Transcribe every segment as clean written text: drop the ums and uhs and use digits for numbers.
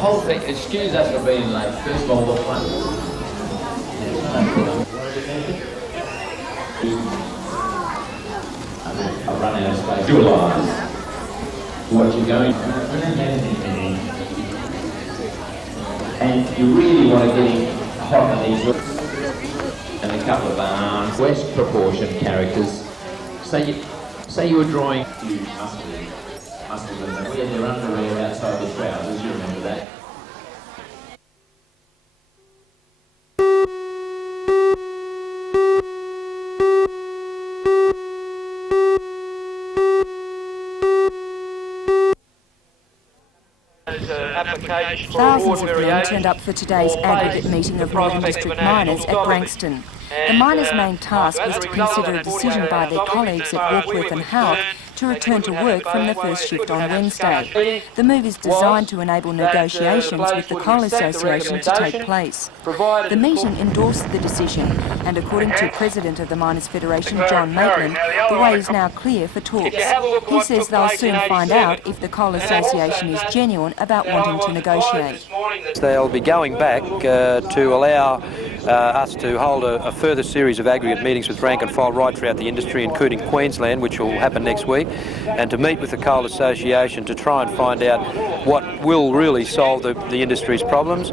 whole thing, excuse us for being late. First of all, the one. I run out of space. Visualise what you're going through. And you really want to get in hot on these and a couple of arms. West proportion characters. Say you were drawing. You must have been there. We had their underwear outside the trousers, you remember that? Thousands of men turned up for today's aggregate meeting of Northern District miners at Branxton. The miners' main task was to consider a decision by their colleagues at Wharf and Howth to return to work from the first shift on Wednesday. The move is designed to enable negotiations with the Coal Association to take place. The meeting endorsed the decision, and according to President of the Miners' Federation, John Maitland, the way is now clear for talks. He says they'll soon find out if the Coal Association is genuine about wanting to negotiate. They'll be going back to allow us to hold a further series of aggregate meetings with rank and file right throughout the industry, including Queensland, which will happen next week, and to meet with the Coal Association to try and find out what will really solve the industry's problems.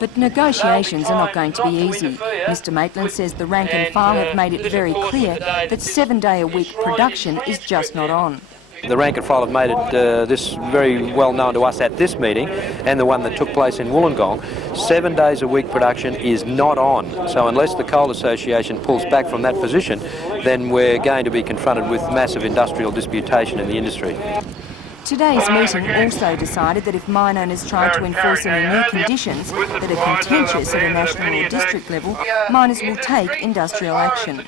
But negotiations are not going to be easy. Mr Maitland says the rank and file have made it very clear that 7-day-a-week production is just not on. The rank and file have made it this very well known to us at this meeting and the one that took place in Wollongong. 7 days a week production is not on. So unless the Coal Association pulls back from that position, then we're going to be confronted with massive industrial disputation in the industry. Today's meeting also decided that if mine owners try to enforce any new conditions that are contentious at a national or district level, miners will take industrial action.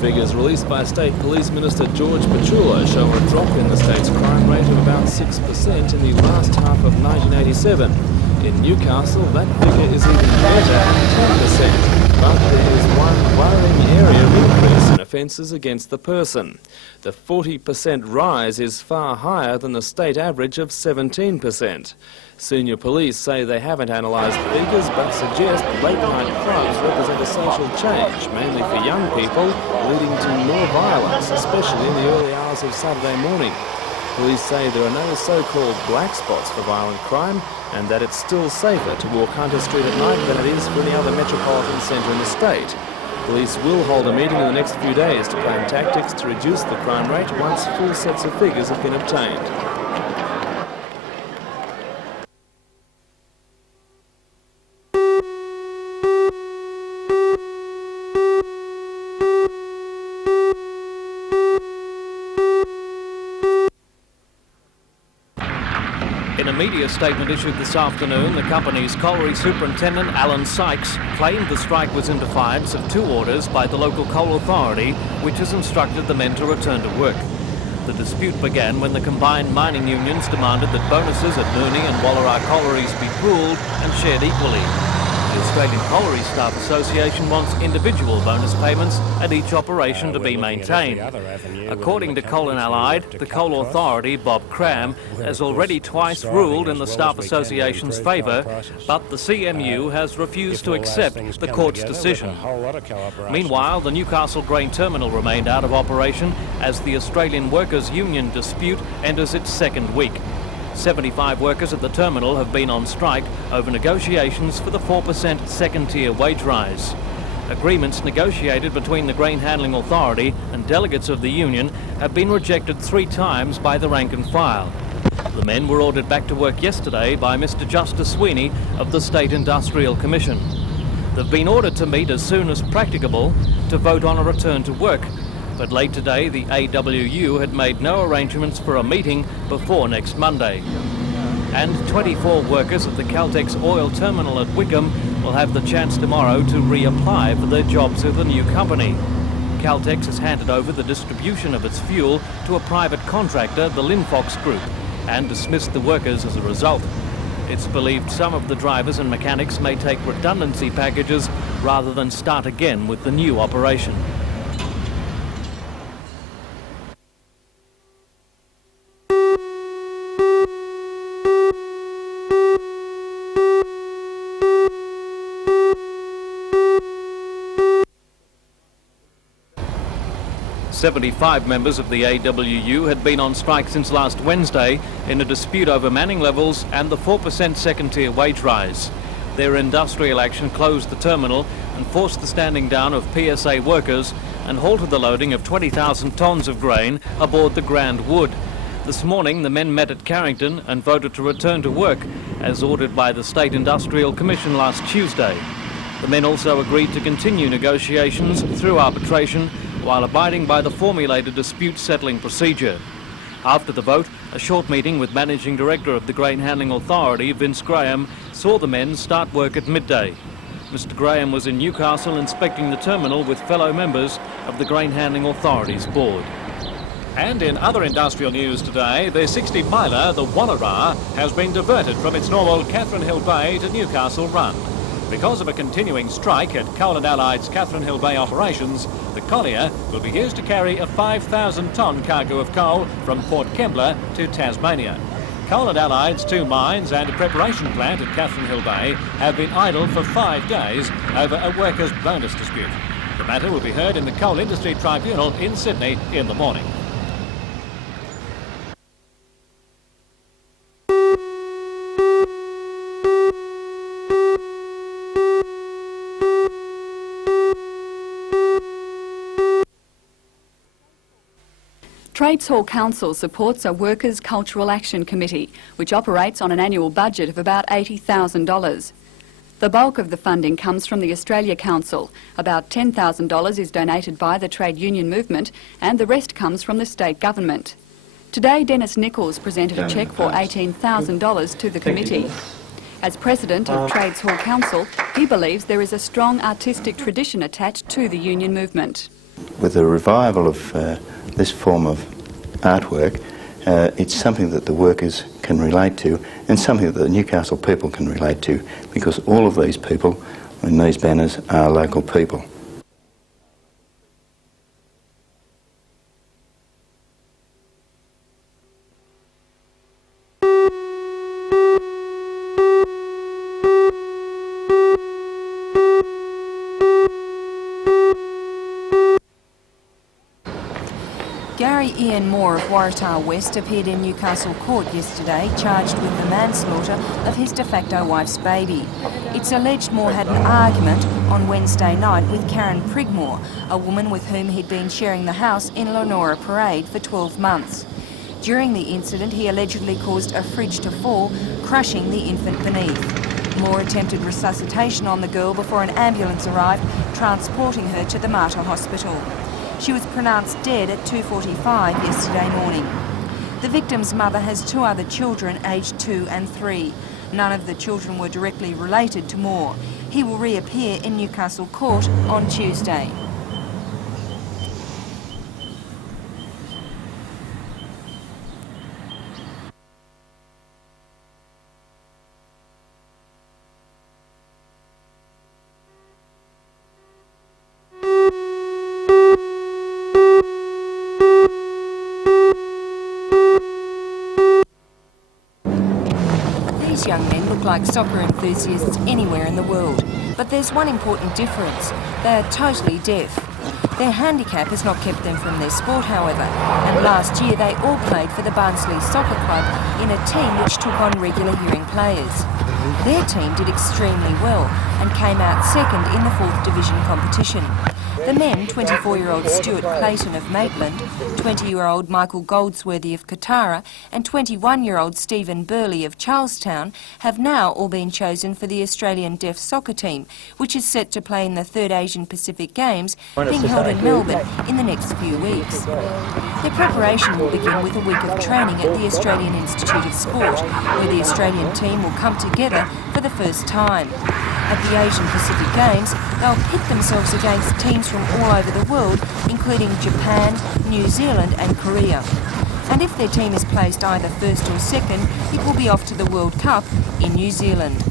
Figures released by State Police Minister George Pachulo show a drop in the state's crime rate of about 6% in the last half of 1987. In Newcastle, that figure is even better at 10%. But there is one worrying area of increase in offences against the person. The 40% rise is far higher than the state average of 17%. Senior police say they haven't analysed the figures but suggest late-night clubs represent a social change, mainly for young people, leading to more violence, especially in the early hours of Saturday morning. Police say there are no so-called black spots for violent crime and that it's still safer to walk Hunter Street at night than it is for any other metropolitan centre in the state. Police will hold a meeting in the next few days to plan tactics to reduce the crime rate once full sets of figures have been obtained. In a media statement issued this afternoon, the company's colliery superintendent, Alan Sykes, claimed the strike was in defiance of 2 orders by the local coal authority, which has instructed the men to return to work. The dispute began when the combined mining unions demanded that bonuses at Nooney and Wallara collieries be pooled and shared equally. The Australian Colliery Staff Association wants individual bonus payments at each operation to be maintained. According to Coal and Allied, the Coal Authority, Bob Cram, has already twice ruled in the Staff Association's favour, but the CMU has refused to accept the court's decision. Meanwhile, the Newcastle grain terminal remained out of operation as the Australian Workers' Union dispute enters its 2nd week. 75 workers at the terminal have been on strike over negotiations for the 4% second-tier wage rise. Agreements negotiated between the Grain Handling Authority and delegates of the union have been rejected 3 times by the rank and file. The men were ordered back to work yesterday by Mr Justice Sweeney of the State Industrial Commission. They've been ordered to meet as soon as practicable to vote on a return to work. But late today, the AWU had made no arrangements for a meeting before next Monday. And 24 workers at the Caltex oil terminal at Wickham will have the chance tomorrow to reapply for their jobs at the new company. Caltex has handed over the distribution of its fuel to a private contractor, the Linfox Group, and dismissed the workers as a result. It's believed some of the drivers and mechanics may take redundancy packages rather than start again with the new operation. "75 members of the AWU had been on strike since last Wednesday in a dispute over manning levels and the 4% second-tier wage rise. Their industrial action closed the terminal and forced the standing down of PSA workers and halted the loading of 20,000 tonnes of grain aboard the Grand Wood. This morning, the men met at Carrington and voted to return to work, as ordered by the State Industrial Commission last Tuesday. The men also agreed to continue negotiations through arbitration while abiding by the formulated dispute settling procedure. After the vote, a short meeting with Managing Director of the Grain Handling Authority, Vince Graham, saw the men start work at midday. Mr Graham was in Newcastle inspecting the terminal with fellow members of the Grain Handling Authority's board. And in other industrial news today, the 60-miler, the Wallara, has been diverted from its normal Catherine Hill Bay to Newcastle run. Because of a continuing strike at Coal and Allied's Catherine Hill Bay operations, the collier will be used to carry a 5,000-tonne cargo of coal from Port Kembla to Tasmania. Coal and Allied's 2 mines and a preparation plant at Catherine Hill Bay have been idle for 5 days over a workers' bonus dispute. The matter will be heard in the Coal Industry Tribunal in Sydney in the morning. Trades Hall Council supports a Workers' Cultural Action Committee, which operates on an annual budget of about $80,000. The bulk of the funding comes from the Australia Council. About $10,000 is donated by the trade union movement, and the rest comes from the state government. Today, Dennis Nichols presented a cheque for $18,000 to the committee. As president of Trades Hall Council, he believes there is a strong artistic tradition attached to the union movement. With the revival of this form of artwork, it's something that the workers can relate to and something that the Newcastle people can relate to, because all of these people in these banners are local people. Ian Moore of Waratah West appeared in Newcastle Court yesterday, charged with the manslaughter of his de facto wife's baby. It's alleged Moore had an argument on Wednesday night with Karen Prigmore, a woman with whom he'd been sharing the house in Lenora Parade for 12 months. During the incident, he allegedly caused a fridge to fall, crushing the infant beneath. Moore attempted resuscitation on the girl before an ambulance arrived, transporting her to the Mater Hospital. She was pronounced dead at 2:45 yesterday morning. The victim's mother has 2 other children aged 2 and 3. None of the children were directly related to Moore. He will reappear in Newcastle Court on Tuesday. These young men look like soccer enthusiasts anywhere in the world, but there's one important difference. They are totally deaf. Their handicap has not kept them from their sport, however, and last year they all played for the Barnsley Soccer Club in a team which took on regular hearing players. Their team did extremely well and came out second in the 4th Division competition. The men, 24-year-old Stuart Clayton of Maitland, 20-year-old Michael Goldsworthy of Katara and 21-year-old Stephen Burley of Charlestown, have now all been chosen for the Australian Deaf Soccer team, which is set to play in the 3rd Asian Pacific Games being held in Melbourne in the next few weeks. Their preparation will begin with a week of training at the Australian Institute of Sport, where the Australian team will come together for the first time. At the Asian Pacific Games, they'll pit themselves against teams from all over the world, including Japan, New Zealand and Korea. And if their team is placed either first or second, it will be off to the World Cup in New Zealand.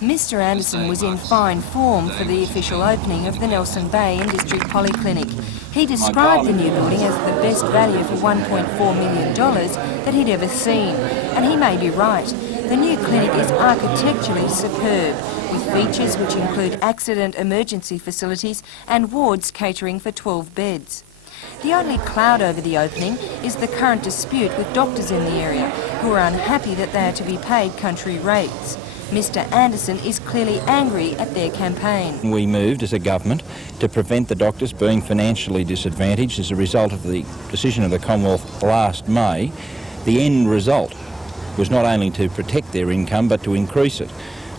Mr Anderson was in fine form for the official opening of the Nelson Bay and District Polyclinic. He described the new building as the best value for $1.4 million that he'd ever seen, and he may be right. The new clinic is architecturally superb, with features which include accident emergency facilities and wards catering for 12 beds. The only cloud over the opening is the current dispute with doctors in the area, who are unhappy that they are to be paid country rates. Mr Anderson is clearly angry at their campaign. We moved as a government to prevent the doctors being financially disadvantaged as a result of the decision of the Commonwealth last May. The end result was not only to protect their income but to increase it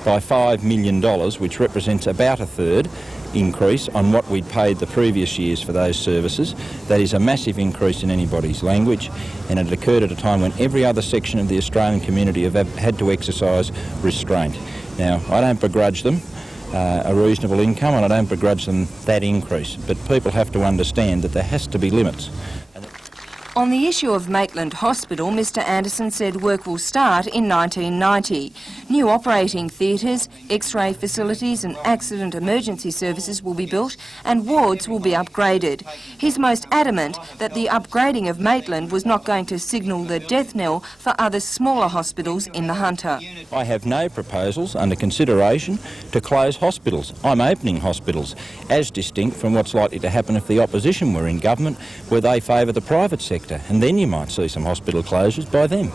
by $5 million, which represents about a third increase on what we'd paid the previous years for those services. That is a massive increase in anybody's language, and it occurred at a time when every other section of the Australian community have had to exercise restraint. Now, I don't begrudge them a reasonable income, and I don't begrudge them that increase, but people have to understand that there has to be limits. On the issue of Maitland Hospital, Mr Anderson said work will start in 1990. New operating theatres, X-ray facilities and accident emergency services will be built and wards will be upgraded. He's most adamant that the upgrading of Maitland was not going to signal the death knell for other smaller hospitals in the Hunter. I have no proposals under consideration to close hospitals. I'm opening hospitals, as distinct from what's likely to happen if the opposition were in government, where they favour the private sector. And then you might see some hospital closures by them.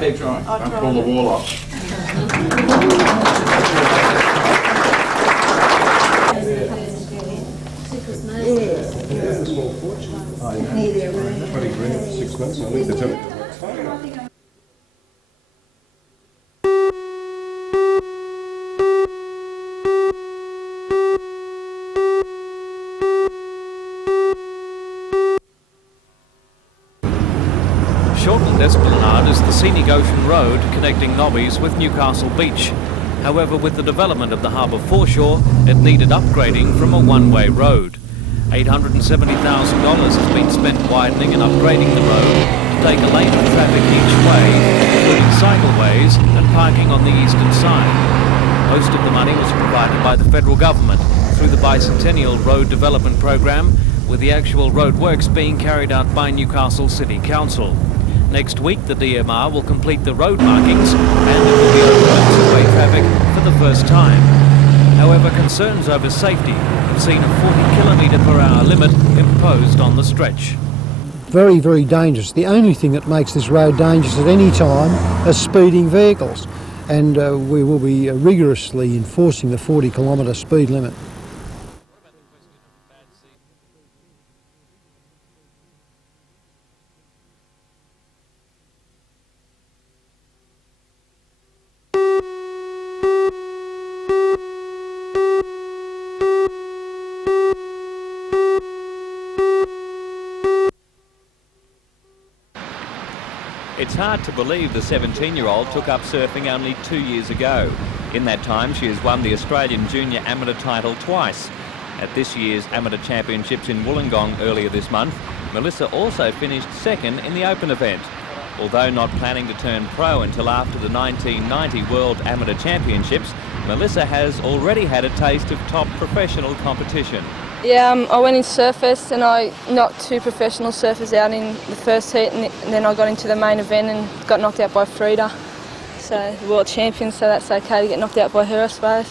Keep trying. Don't pull the wall off. Shortland Esplanade is the scenic ocean road connecting Nobbies with Newcastle Beach. However, with the development of the harbour Foreshore, it needed upgrading from a one-way road. $870,000 has been spent widening and upgrading the road to take a lane of traffic each way, including cycleways and parking on the eastern side. Most of the money was provided by the federal government through the Bicentennial Road Development Program, with the actual road works being carried out by Newcastle City Council. Next week, the DMR will complete the road markings and it will be open to two-way traffic for the first time. However, concerns over safety have seen a 40km/h limit imposed on the stretch. Very, very dangerous. The only thing that makes this road dangerous at any time are speeding vehicles, and we will be rigorously enforcing the 40km speed limit. It's hard to believe the 17-year-old took up surfing only 2 years ago. In that time, she has won the Australian Junior Amateur title twice. At this year's Amateur Championships in Wollongong earlier this month, Melissa also finished second in the Open event. Although not planning to turn pro until after the 1990 World Amateur Championships, Melissa has already had a taste of top professional competition. Yeah, I went in surfers and I knocked two professional surfers out in the first heat, and then I got into the main event and got knocked out by Frida. So, the world champion, so that's okay to get knocked out by her, I suppose.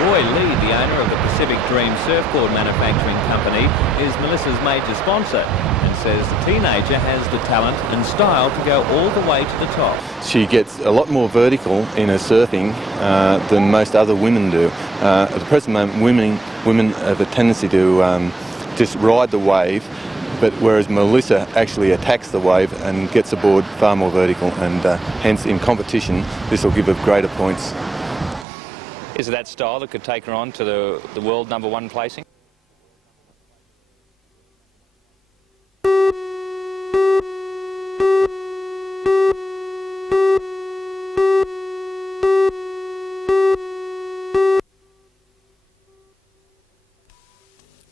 Roy Lee, the owner of the Pacific Dream Surfboard Manufacturing Company, is Melissa's major sponsor and says the teenager has the talent and style to go all the way to the top. She gets a lot more vertical in her surfing than most other women do. At the present moment, women have a tendency to just ride the wave, but whereas Melissa actually attacks the wave and gets the board far more vertical, and hence in competition this will give her greater points. Is it that style that could take her on to the world #1 placing?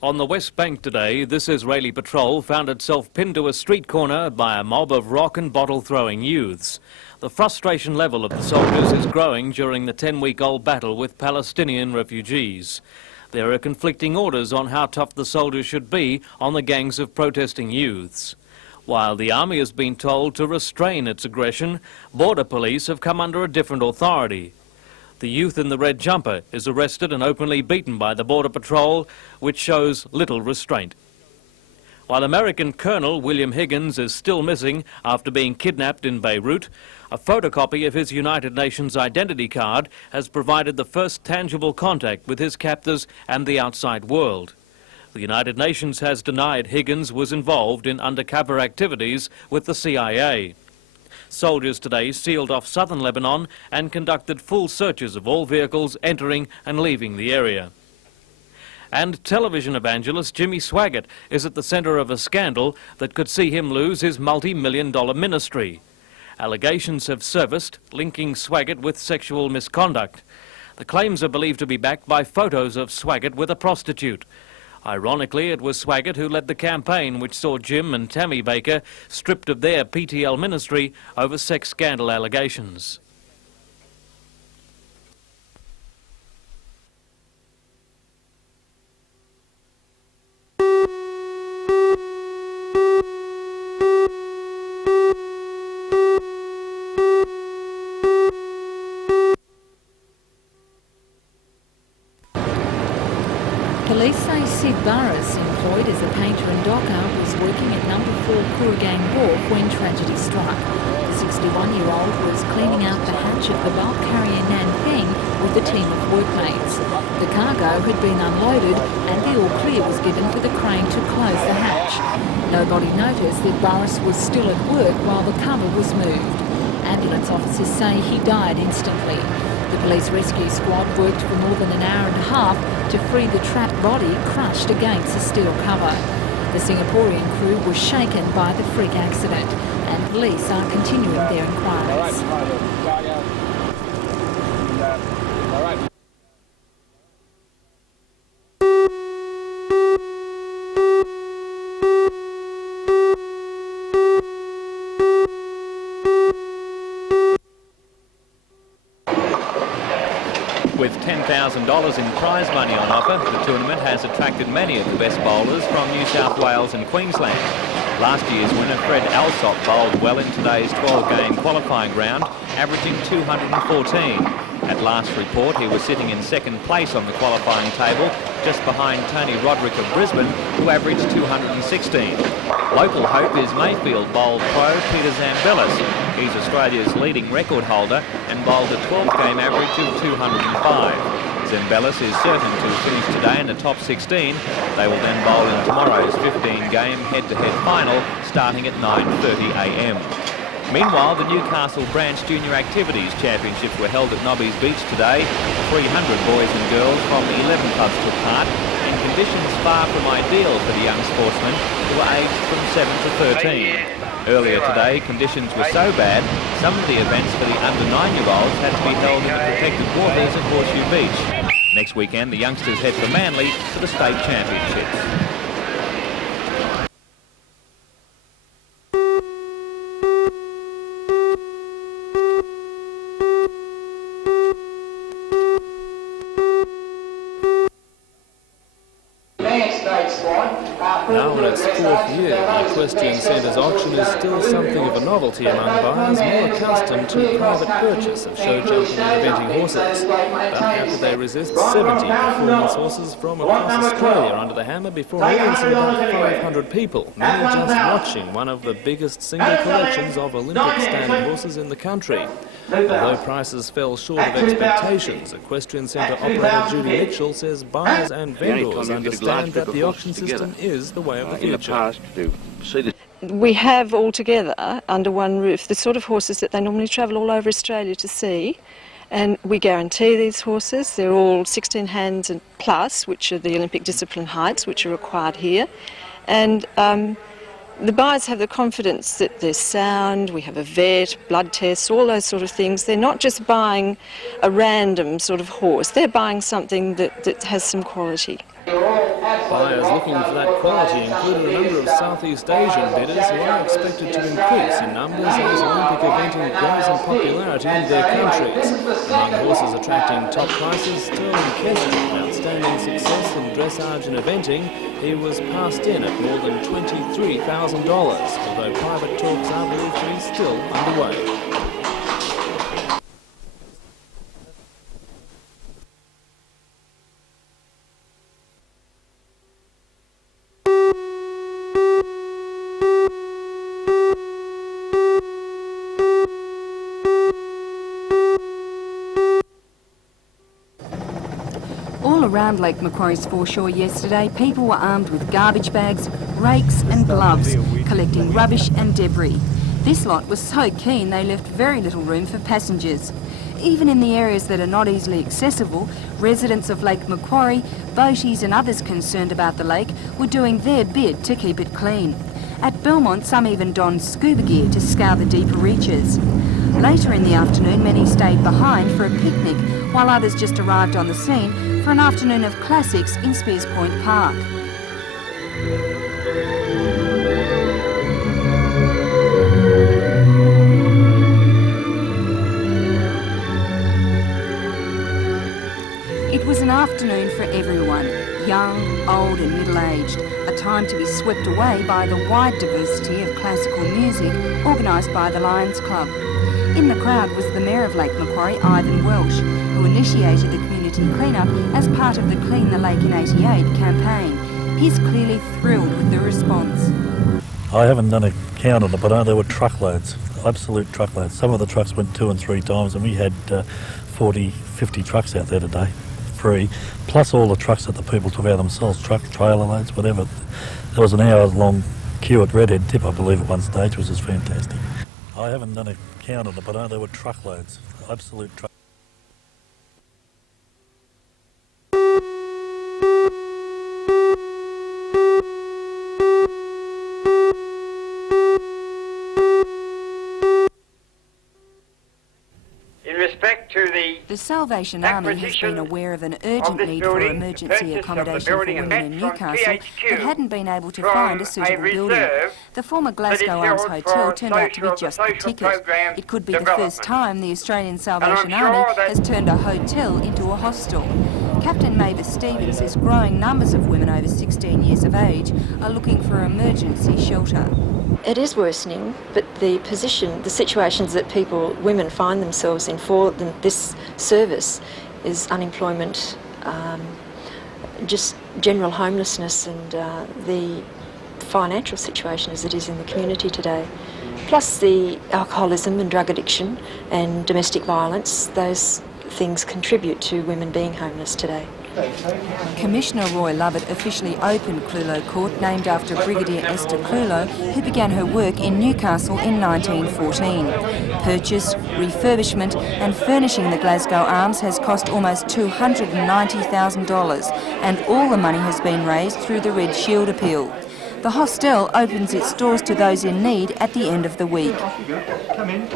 On the West Bank today, this Israeli patrol found itself pinned to a street corner by a mob of rock and bottle-throwing youths. The frustration level of the soldiers is growing during the 10-week-old battle with Palestinian refugees. There are conflicting orders on how tough the soldiers should be on the gangs of protesting youths. While the army has been told to restrain its aggression, border police have come under a different authority. The youth in the red jumper is arrested and openly beaten by the Border Patrol, which shows little restraint. While American Colonel William Higgins is still missing after being kidnapped in Beirut, a photocopy of his United Nations identity card has provided the first tangible contact with his captors and the outside world. The United Nations has denied Higgins was involved in undercover activities with the CIA. Soldiers today sealed off southern Lebanon and conducted full searches of all vehicles entering and leaving the area. And television evangelist Jimmy Swaggart is at the centre of a scandal that could see him lose his multi-million-dollar ministry. Allegations have surfaced linking Swaggart with sexual misconduct. The claims are believed to be backed by photos of Swaggart with a prostitute. Ironically, it was Swaggart who led the campaign which saw Jim and Tammy Baker stripped of their PTL ministry over sex scandal allegations. Police say Sid Burris, employed as a painter and docker, was working at No. 4 Kooragang Wharf when tragedy struck. The 61-year-old was cleaning out the hatch of the bulk carrier Nan Feng with a team of workmates. The cargo had been unloaded and the all clear was given for the crane to close the hatch. Nobody noticed that Burris was still at work while the cover was moved. Ambulance officers say he died instantly. The police rescue squad worked for more than an hour and a half to free the trapped body crushed against the steel cover. The Singaporean crew was shaken by the freak accident and police are continuing their inquiries. With $10,000 in prize money on offer, the tournament has attracted many of the best bowlers from New South Wales and Queensland. Last year's winner, Fred Alsop, bowled well in today's 12-game qualifying round, averaging 214. At last report, he was sitting in second place on the qualifying table, just behind Tony Roderick of Brisbane, who averaged 216. Local hope is Mayfield bowled pro Peter Zambelis. He's Australia's leading record holder and bowled a 12-game average of 205. Zambelis is certain to finish today in the top 16. They will then bowl in tomorrow's 15-game head-to-head final starting at 9:30 a.m. Meanwhile, the Newcastle Branch Junior Activities Championships were held at Nobby's Beach today. 300 boys and girls from 11 clubs took part, and conditions far from ideal for the young sportsmen who were aged from 7 to 13. Earlier today, conditions were so bad, some of the events for the under 9-year-olds had to be held in the protected waters at Horseshoe Beach. Next weekend, the youngsters head for Manly for the state championships. its fourth year, the Equestrian Centre's auction is still something of a novelty among buyers more accustomed to private purchase of show jumping and eventing horses. But how could they resist 70 performance horses from across Australia under the hammer before an audience of about 500 people, many just watching one of the biggest single collections of Olympic standard horses in the country? Although prices fell short of expectations, Equestrian Centre operator Judy Mitchell says buyers and vendors understand that the auction system is the way of the future. We have all together under one roof the sort of horses that they normally travel all over Australia to see, and we guarantee these horses. They're all 16 hands and plus, which are the Olympic discipline heights, which are required here, and the buyers have the confidence that they're sound, we have a vet, blood tests, all those sort of things. They're not just buying a random sort of horse, they're buying something that has some quality. Buyers looking for that quality included a number of Southeast Asian bidders who are expected to increase in numbers as Olympic eventing grows in popularity in their countries. Among horses attracting top prices, Sterling Keston, outstanding success in dressage and eventing, he was passed in at more than $23,000, although private talks are believed to be still underway. Around Lake Macquarie's Foreshore yesterday, people were armed with garbage bags, rakes and gloves, collecting rubbish and debris. This lot was so keen they left very little room for passengers. Even in the areas that are not easily accessible, residents of Lake Macquarie, boaties and others concerned about the lake were doing their bit to keep it clean. At Belmont, some even donned scuba gear to scour the deeper reaches. Later in the afternoon, many stayed behind for a picnic, while others just arrived on the scene for an afternoon of classics in Spears Point Park. It was an afternoon for everyone, young, old and middle-aged, a time to be swept away by the wide diversity of classical music organised by the Lions Club. In the crowd was the Mayor of Lake Macquarie, Ivan Welsh, who initiated the community clean-up as part of the Clean the Lake in 88 campaign. He's clearly thrilled with the response. I haven't done a count on it, but there were truckloads, absolute truckloads. Some of the trucks went 2 and 3 times, and we had 40, 50 trucks out there today, free, plus all the trucks that the people took out themselves, trailer loads, whatever. There was an hour-long queue at Redhead Tip, I believe, at one stage, which was fantastic. I haven't done a count on it, but there were truckloads, absolute truckloads. The Salvation Army has been aware of an urgent need for emergency accommodation for women in Newcastle but hadn't been able to find a suitable building. The former Glasgow Arms Hotel turned out to be just the ticket. It could be the first time the Australian Salvation Army has turned a hotel into a hostel. Captain Mavis Stevens says growing numbers of women over 16 years of age are looking for emergency shelter. It is worsening, but the situations that women find themselves in for this service is unemployment, just general homelessness and the financial situation as it is in the community today. Plus the alcoholism and drug addiction and domestic violence, those things contribute to women being homeless today. Commissioner Roy Lovett officially opened Clulo Court, named after Brigadier Esther Clulo, who began her work in Newcastle in 1914. Purchase, refurbishment and furnishing the Glasgow Arms has cost almost $290,000, and all the money has been raised through the Red Shield appeal. The hostel opens its doors to those in need at the end of the week. Off you go. Come in.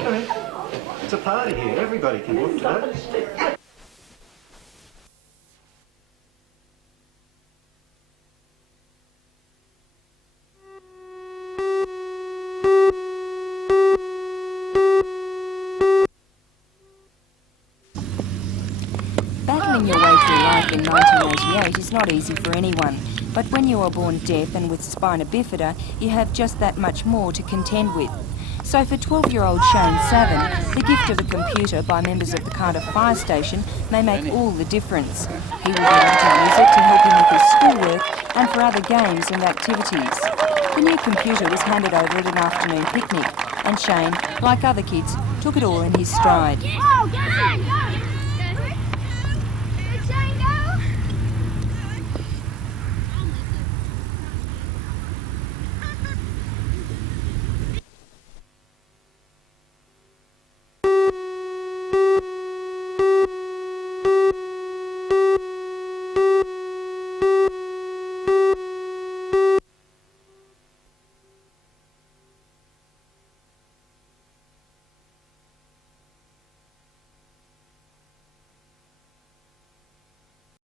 It's a party here. Everybody can book today. Battling your way through life in 1988 is not easy for anyone. But when you are born deaf and with spina bifida, you have just that much more to contend with. So for 12-year-old Shane Savin, the gift of a computer by members of the Cardiff Fire Station may make all the difference. He will be able to use it to help him with his schoolwork and for other games and activities. The new computer was handed over at an afternoon picnic, and Shane, like other kids, took it all in his stride.